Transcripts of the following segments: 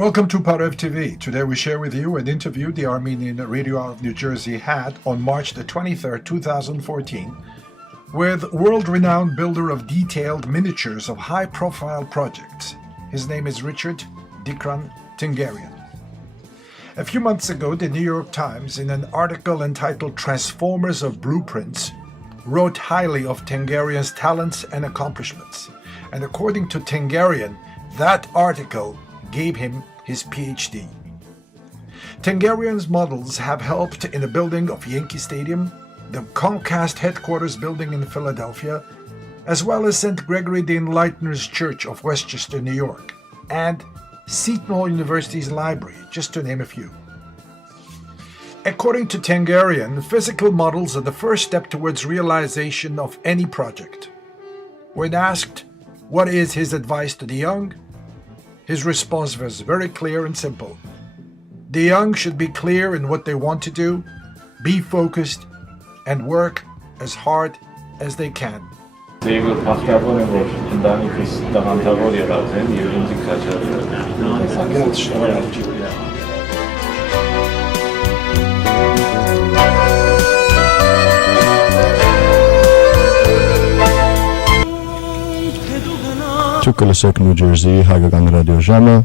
Welcome to Parev TV. Today we share with you an interview the Armenian Radio Hour of New Jersey had on March the 23rd, 2014 with world-renowned builder of detailed miniatures of high-profile projects. His name is Richard Dikran Tenguerian. A few months ago, the New York Times, in an article entitled Transformers of Blueprints, wrote highly of Tenguerian's talents and accomplishments. And according to Tenguerian, that article gave him his PhD. Tenguerian's models have helped in the building of Yankee Stadium, the Comcast headquarters building in Philadelphia, as well as St. Gregory the Enlightener's Church of Westchester, New York, and Seton Hall University's library, just to name a few. According to Tenguerian, physical models are the first step towards realization of any project. When asked what is his advice to the young, his response was very clear and simple. The young should be clear in what they want to do, be focused, and work as hard as they can. Չուկլսեք New Jersey հայկական ռադիոժամը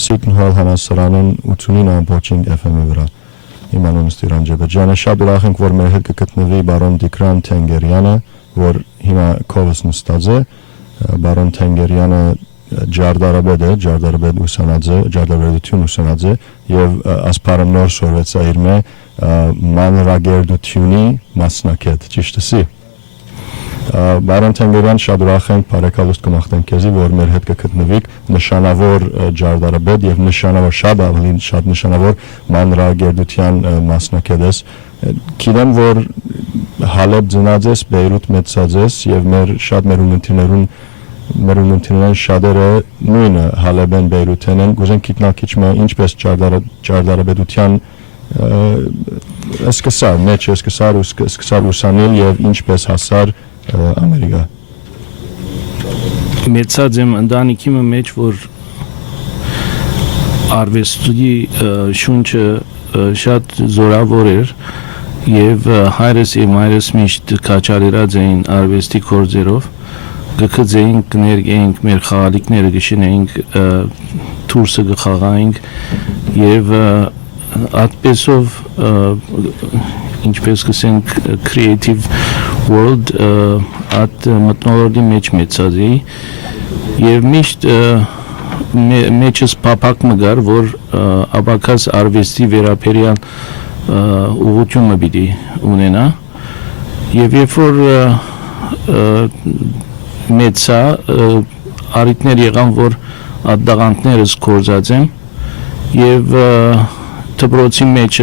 Seton Hall համալսարանն 89.5 FM-ի վրա։ Իմ անունը Դիկրան Ջեբեջյանը, շատ ուրախ ենք, որ մեր հետ կգտնվի բարոն Դիկրան Tenguerian-ը, որ հիմա քովս նստած է։ Բարոն Tenguerian-ը ջարդարաբեդ է, ջարդարաբեդ ուսանած է, ջարդարաբեդություն ուսանած է եւ ասպարը նոր սորվեցա իր մե մանրագերդությունի մասնակետ, ճիշտ է։ Բարոն Tenguerian, շատ ուրախ ենք բարեկալուստ կմաղթենք քեզի, որ մեր հետ կգտնվիք նշանավոր ջարդարաբեդ եւ նշանավոր շատ նշանավոր մանրագերդության մասնակետ ես։ Գիտեմ, որ Հալեբ ծնած ես, Բեյրութ մեծած ես եւ մեր ունենթիներն շատերը նույնը Հալեբեն Բեյրութեն են։ Գուզենք գիտնալ քիչ ինչպես ջարդարաբեդության սկսար ուսանել եւ ինչպես հասար Ամերիկա։ Մեծած եմ ընտանիքի մեջ, որ արվեստի շունչը շատ զորավոր էր եւ հայրս եւ մայրս միշտ կաչալերած էին արվեստի գործերով, գկձեինք, կներգեինք մեր խաղալիքները, գշինեինք, թուրսը գխաղայինք եւ այդպեսով ինչպես կսենք creative world at մտնոլորտի մեջ մեծացի եւ միշտ մեջս փափակ մգար, որ աբակաս արվեստի վերաբերյալ ուղղությունը պիտի ունենա եւ երբ որ մեծա արիտներ եղան, որ ադաղանտներս կորզած եմ եւ Դպրոցի մեջ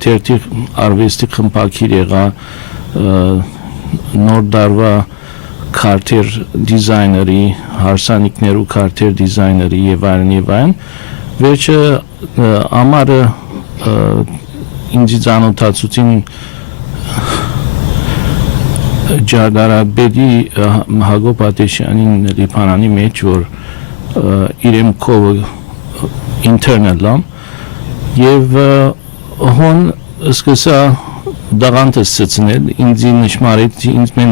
թերթի արվեստի խմբակիր եղա նոր դարվա քարտեր դիզայների, հարսանիքներ ու քարտեր դիզայների եւ այլն, վերջը ամառը ինձ ծանոթացուցին ջարդարաբեդի Հակոբ Ատեշյանին Լիբանանի մեջ, որ իրեմ կովը ինտերնալամ եւ հոն սկսա դաղանտը ցցնել, ինձ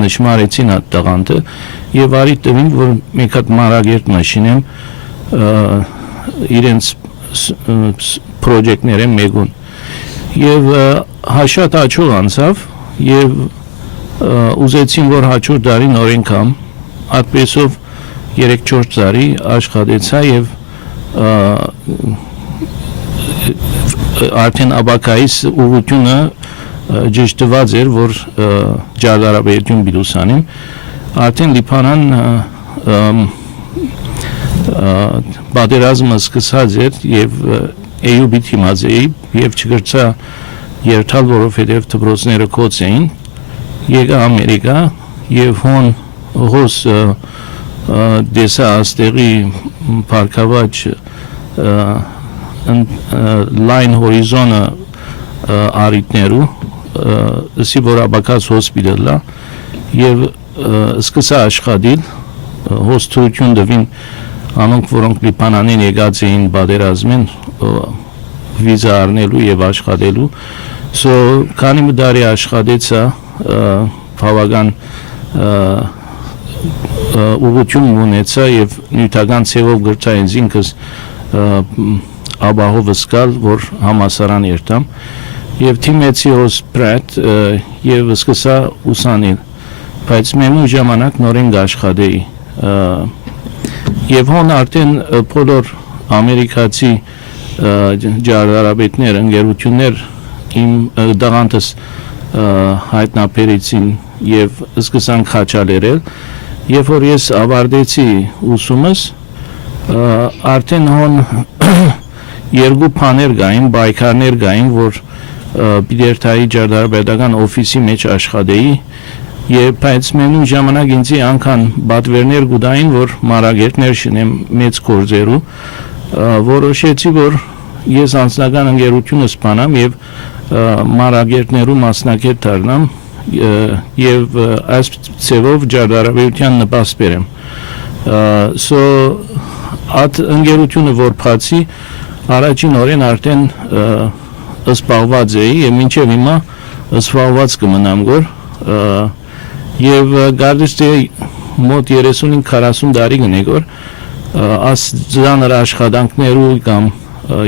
նշմարեցին այդ դաղանտը եւ արի տվին, որ մեկ հատ մանրագերտ մաշինեմ իրենց պրոջեկտները մեգուն եւ հաշատ աչող անցավ եւ ուզեցին, որ հաջորդ տարի նորեն կամ այդպեսով 3-4 տարի աշխատեցա եւ արդեն աբակայից ուղղությունը ճշտված էր, որ ջարդարաբեդություն բիդուսանին, արդեն Լիբանան պատերազմը սկսած էր եւ էյուբի թիմած էի եւ չգրծա երթալ, որովհետեւ դպրոցները կոց էին, եկա Ամերիկա եւ հոն հոս դեսա աստեղի պարկավաճ լայն հորիզոնը արիտներու ըսի որ աբակաս հոսպիտալա եւ սկսա աշխատել հոստություն դվին անոնք որոնք Լիբանանին եկած էին պատերազմին վիզա առնելու եւ աշխատելու so քանի տարի աշխատեցա բավական ուղղություն ունեցա եւ նյութական ցեղով գրծա ինքս ապահովս կալ որ համասարան երթամ եւ թիմեցի հոս պրատ եւ սկսա ուսանել բայց մենու ժամանակ նորեն աշխատեի եւ հոն արդեն բոլոր ամերիկացի ջարդարաբետներ ընկերություններ իմ դաղանտս հայտնաբերեցին եւ սկսան քաչալերել երբ որ ես ավարտեցի ուսումս արդեն հոն երկու բաներ կային բայկարներ կային որ Բիդերթայի ջարդարաբետական օֆիսի մեջ աշխատեի եւ բայց մենու ժամանակ ինձ անգամ բադվերներ գուտային որ մարագերտներ շնեմ մեծ գործերու որոշեցի որ ես անձնական ընկերությունը սպանամ եւ մարագերտներու մասնակից դառնամ եւ այս ծևով ջարդարաբետության նպաստ բերեմ so at ընկերությունը որ բացի առաջին օրեն արդեն զբաղված էի եւ մինչեւ հիմա զբաղված կմնամ գոր եւ գարդես թե մոտ 35-40 տարի գնեգոր աս ձանր աշխատանքներու կամ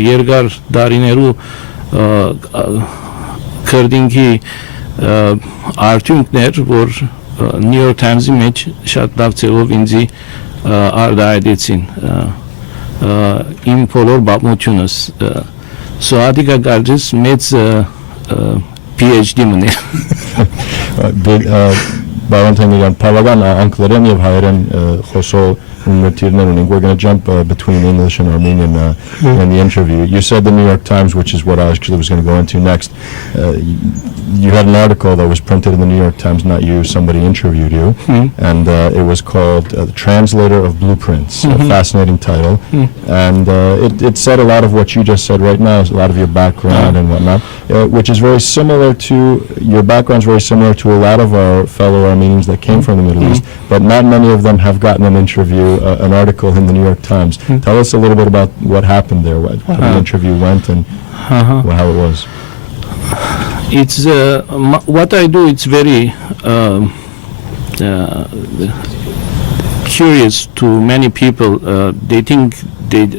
երկար դարիներու քրդինքի արդյունքներ որ New York Times-ի մեջ շատ լավ ծավալով ինձի արտահայտեցին իմ բոլոր բապնությունս so ադիկա գարդես մեծ PhD մնի Baron Tenguerian, Palagan, Ankleran, եւ հայերեն խոսող ունեցիրներ ունենք. We're going to jump between English and Armenian in the interview. You said the New York Times, which is what I actually was going to go into next. You had an article that was printed in the New York Times, not you, somebody interviewed you, and it was called The Translator of Blueprints, a fascinating title, and it said a lot of what you just said right now, a lot of your background and whatnot, which is very similar to, your background is very similar to a lot of our fellow Armenians that came from the Middle East, but not many of them have gotten an interview, an article in the New York Times. Tell us a little bit about what happened there, how the interview went and how it was. It's what I do. It's very curious to many people. They think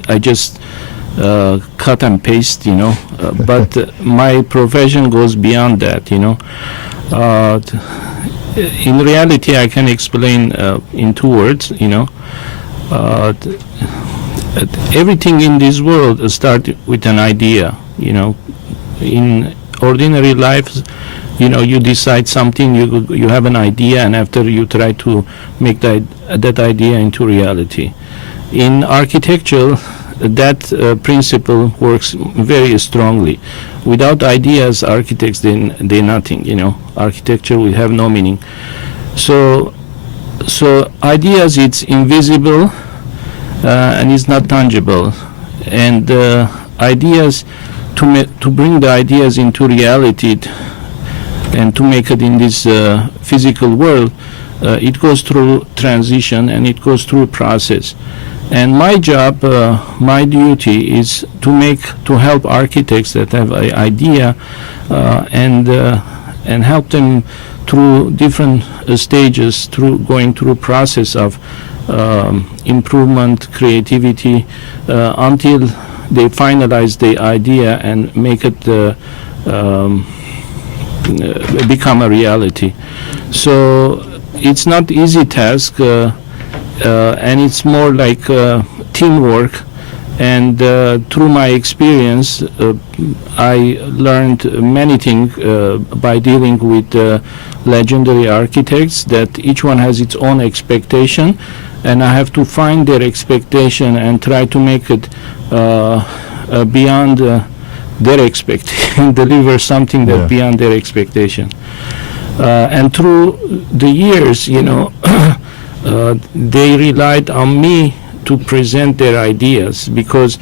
I just cut and paste, but my profession goes beyond that, in reality, I can explain in 2 words, everything in this world starts with an idea, in ordinary life, you decide something, you have an idea, and after you try to make that idea into reality. In architecture, that principle works very strongly. Without ideas, architects, they're nothing, Architecture will have no meaning. So ideas, it's invisible and it's not tangible. And ideas, to bring the ideas into reality and to make it in this physical world, it goes through transition and it goes through process. And my job, my duty is to help architects that have an idea and help them through different stages, going through process of improvement, creativity, until they finalize the idea and make it become a reality. So it's not easy task. And it's more like teamwork, and through my experience I learned many things by dealing with legendary architects, that each one has its own expectation, and I have to find their expectation and try to make it beyond their expectation, deliver something that beyond their expectation. And through the years, they relied on me to present their ideas, because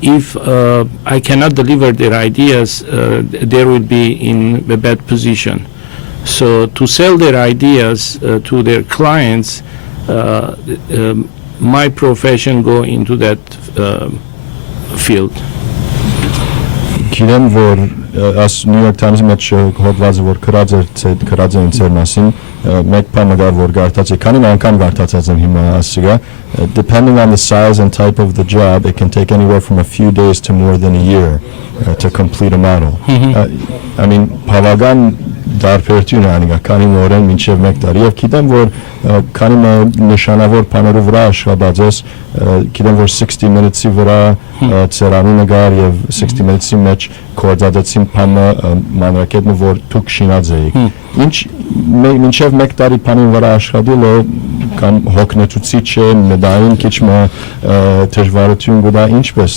if I cannot deliver their ideas, they will be in a bad position. So to sell their ideas to their clients, my profession go into that field. Գիտեմ, որ աս New York Times-ի մեջ հոդվածը որ քրած են ծեր մասին, մեկ բան գար որ գարտացի, քանի անգամ գարտացած եմ հիմա ասիգա, depending on the size and type of the job, it can take anywhere from a few days to more than a year to complete a model. I mean, բավական դարբերություն է անի, քանի օրեն մինչև 1 տարի, եւ գիտեմ որ քանի նշանավոր բաներով վրա աշխատած ես, գիտեմ որ 60 minutes-ի վրա ծերանունը գար եւ 60 minutes-ի մեջ կոորդինացին բանը մանրակետն որ դուք շինած էիք։ Ինչ մինչև 1 տարի բանին վրա աշխատելը կամ հոգնեցուցիչ է, մեդային քիչ դժվարություն գտա, ինչպես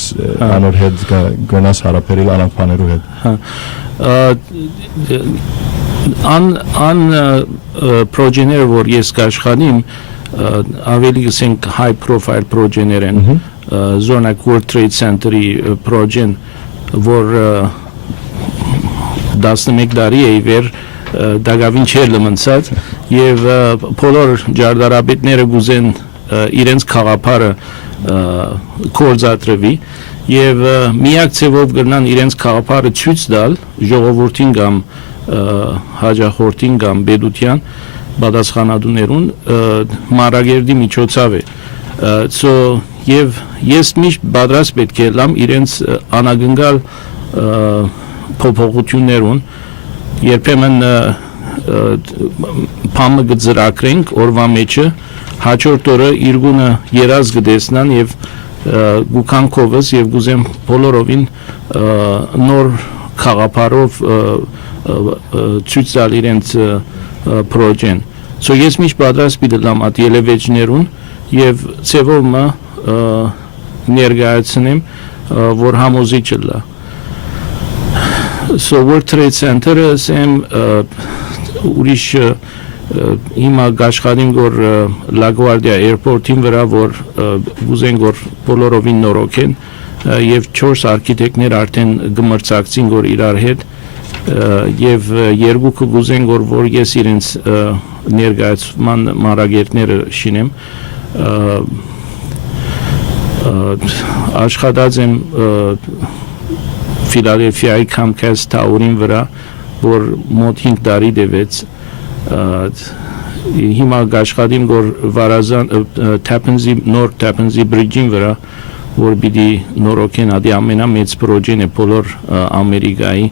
անոր հետ գնաս հարաբերել անակ բաներու հետ։ Պրոջեները, որ ես կաշխանիմ, ավելի գսենք high profile պրոջեներ են, զորնակ World Trade Center-ի պրոջեն, որ 11 տարի է վեր դագավին չէր լմնցած, և բոլոր ջարդարապետները գուզեն իրենց խաղապարը կորձատրվի, և միակ ծևով գրնան իրենց խաղապարը ցույց տալ ժողովրդին կամ հաջախորդին կամ բեդության պատասխանատուներուն մանրագերդի միջոցով է։ Եվ ես միշտ պատրաստ պետք է լամ իրենց անագնգալ փոփոխություններուն, երբեմն փամը գծրակրենք օրվա մեջը, հաջորդ օրը իրգունը երազ գտեսնան եւ գուքանքովս եւ գուզեմ բոլորովին նոր խաղապարով ցույց տալ իրենց պրոջեն։ Ես միշտ պատրաստ պիտի լամ այդ ելևեջներուն եւ ծևովը ներկայացնեմ, որ համոզիչ լա։ World Trade Center-ը սեմ ուրիշ հիմա գաշխարին որ LaGuardia Airport-ին վրա որ ուզեն որ բոլորովին նորոգ են եւ 4 արքիտեկտներ արդեն գմրցակցին որ իրար հետ եւ երկուքը գուզեն որ ես իրենց ներկայացման մանրագետները շինեմ աշխատած եմ Ֆիլադելֆիայի Comcast Tower-ին վրա որ մոտ 5 տարի դեվեց հիմա գաշխատիմ որ վարազան նոր Tappanzee Bridge-ին վրա որ պիտի նորոգեն ադի ամենամեծ պրոջեն է բոլոր Ամերիկայի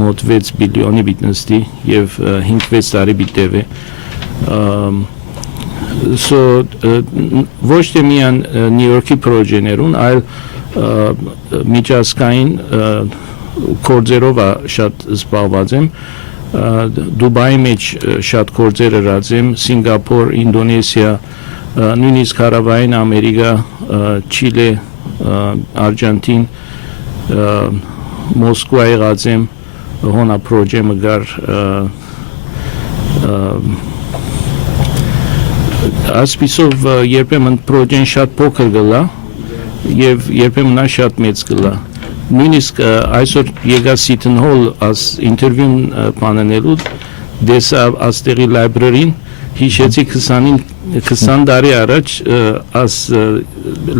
մոտ 6 բիլիոնի բիտնստի եւ 5-6 տարի բիտև է ոչ թե միան Նյու Յորքի պրոջեներուն այլ միջազգային կորձերով շատ զբաղված եմ Դուբայի մեջ շատ կորձեր հրած եմ Սինգապոր, Ինդոնեսիա, նույնիսկ Հարավային Ամերիկա, Չիլե, Արգենտին, Մոսկվա եղած եմ հոնա պրոջեմը գար ասպիսով երբեմն պրոջեն շատ փոքր գլա եւ երբեմն նա շատ մեծ գլա նույնիսկ այսօր եկա Seton Hall as ինտերվյուն բանանելու դեսա աստեղի լայբրերին հիշեցի 20 տարի առաջ as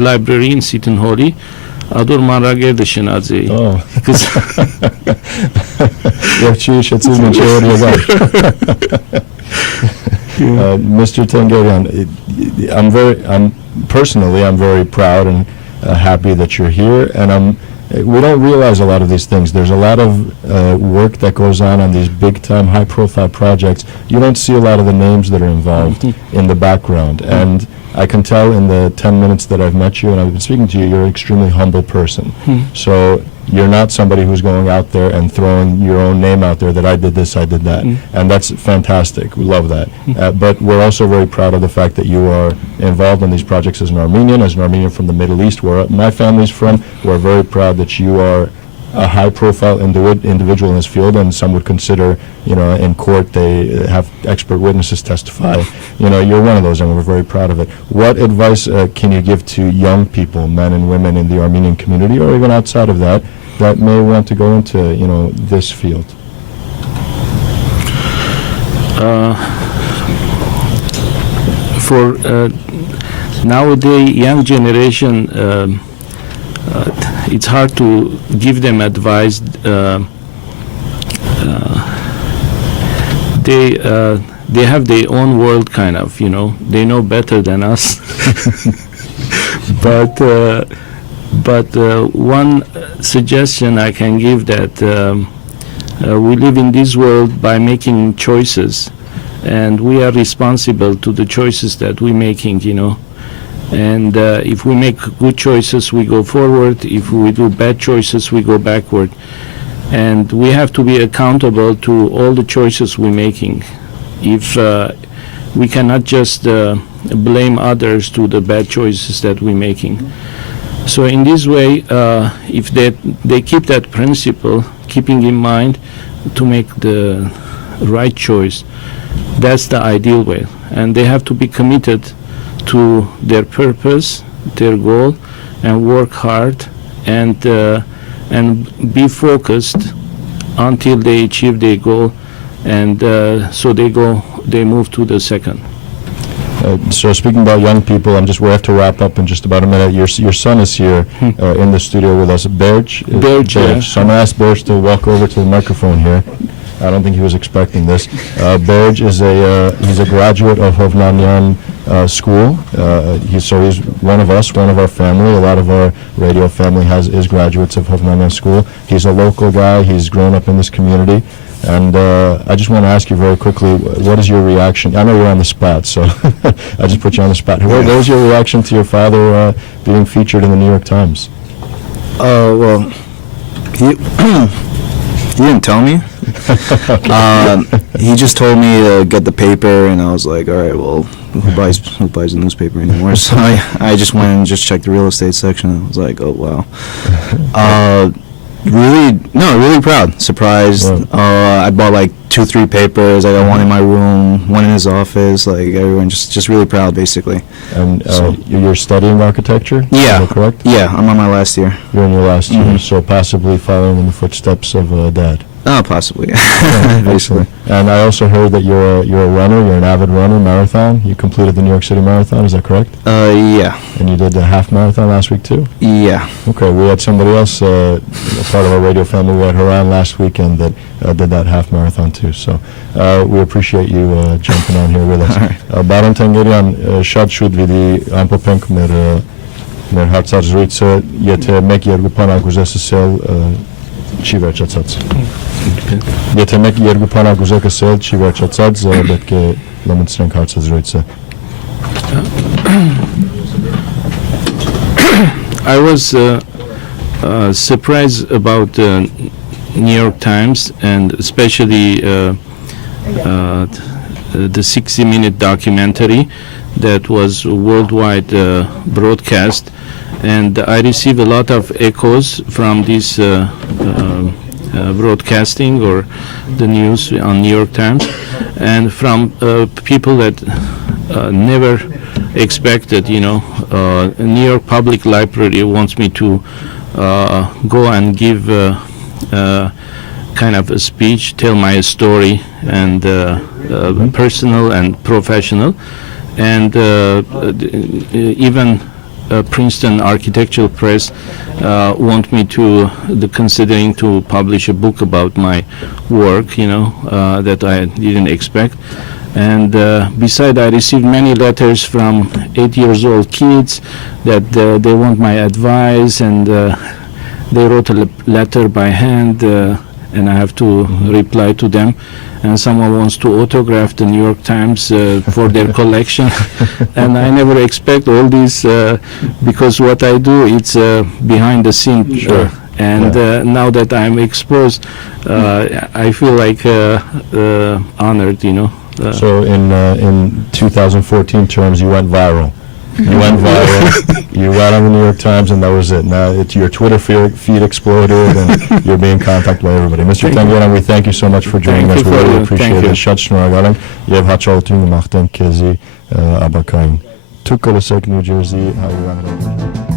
լայբրերին Seton Hall-ի Ador մանրագերդը շնած էի Եվ չի հիշեցի մինչև եկար Mr. Tenguerian, I'm very proud and happy that you're here, and we don't realize a lot of these things. There's a lot of work that goes on these big-time, high-profile projects. You don't see a lot of the names that are involved in the background, and I can tell in the 10 minutes that I've met you and I've been speaking to you, you're an extremely humble person. So you're not somebody who's going out there and throwing your own name out there that I did this, I did that. And that's fantastic. We love that. But we're also very proud of the fact that you are involved in these projects as an Armenian from the Middle East, where my family's from. We're very proud that you are a high-profile individual in this field, and some would consider, in court they have expert witnesses testify. You're one of those, and we're very proud of it. What advice can you give to young people, men and women in the Armenian community, or even outside of that may want to go into, this field? nowadays young generation, it's hard to give them advice. They have their own world, kind of, you know. They know better than us. but one suggestion I can give, that we live in this world by making choices, and we are responsible to the choices that we're making, you know. And if we make good choices, we go forward. If we do bad choices, we go backward. And we have to be accountable to all the choices we're making. If we cannot just blame others to the bad choices that we're making. So in this way, if they keep that principle, keeping in mind to make the right choice, that's the ideal way. And they have to be committed to their purpose, their goal, and work hard and be focused until they achieve their goal, and so they move to the second. So speaking about young people, we have to wrap up in just about a minute. Your son is here in the studio with us, Berj. Yeah. So I'm going to ask Berj to walk over to the microphone here. I don't think he was expecting this. Berj is he's a graduate of Hovnanian school. He's one of us, one of our family. A lot of our radio family is graduates of Hovnanian school. He's a local guy. He's grown up in this community. And I just want to ask you very quickly, what is your reaction? I know you're on the spot, so I just put you on the spot. What was your reaction to your father being featured in the New York Times? Well, he didn't tell me. He just told me to get the paper, and I was like, all right, well, who buys the newspaper anymore? So I just went and just checked the real estate section, and I was like, oh, wow. Really proud, surprised. I bought like 2-3 papers. I got one in my room, one in his office, like everyone, just really proud, basically. And you're studying architecture? Yeah. Is that correct? Yeah, I'm on my last year. You're in your last year, so possibly following in the footsteps of Dad. Oh, possibly, basically. And I also heard that you're a runner. You're an avid runner, marathon. You completed the New York City Marathon. Is that correct? Yeah. And you did the half marathon last week too? Yeah. Okay. We had somebody else, a part of our radio family. We had her on last weekend that did that half marathon too. So we appreciate you jumping on here with us. Baron Tenguerian, շատ շուտ վիդի ամփոփենք մեր հարցազրույցը, եթե մեկ երկու բան ակուզես ասել չի վերջացած։ Եթե մեկ երկու բան ակուզեք ասել չի վերջացած, պետք է լմնցնենք հարցազրույցը։ I was surprised about the New York Times, and especially the 60-minute documentary that was worldwide broadcast, and I received a lot of echoes from this broadcasting or the news on New York Times, and from people that never expected, you know. New York Public Library wants me to go and give kind of a speech, tell my story, and personal and professional, and even Princeton Architectural Press want me to considering to publish a book about my work, you know, that I didn't expect. And besides, I received many letters from 8-year-old kids that they want my advice, and they wrote a letter by hand, and I have to reply to them. And someone wants to autograph the New York Times for their collection, and I never expect all this because what I do, it's behind the scene. Sure. And now that I'm exposed, I feel like honored, you know. So in 2014 terms, you went viral. You went viral. You got on the New York Times, and that was it. Now your Twitter feed exploded, and you're being contacted by everybody. Mr. Tenguerian, we thank you so much for joining us. We really appreciate it. Շատ շնորհակալ ենք եւ հաճախություն մաղթենք քեզի աբակային։ Դուք կլսեք New Jersey հայրենի։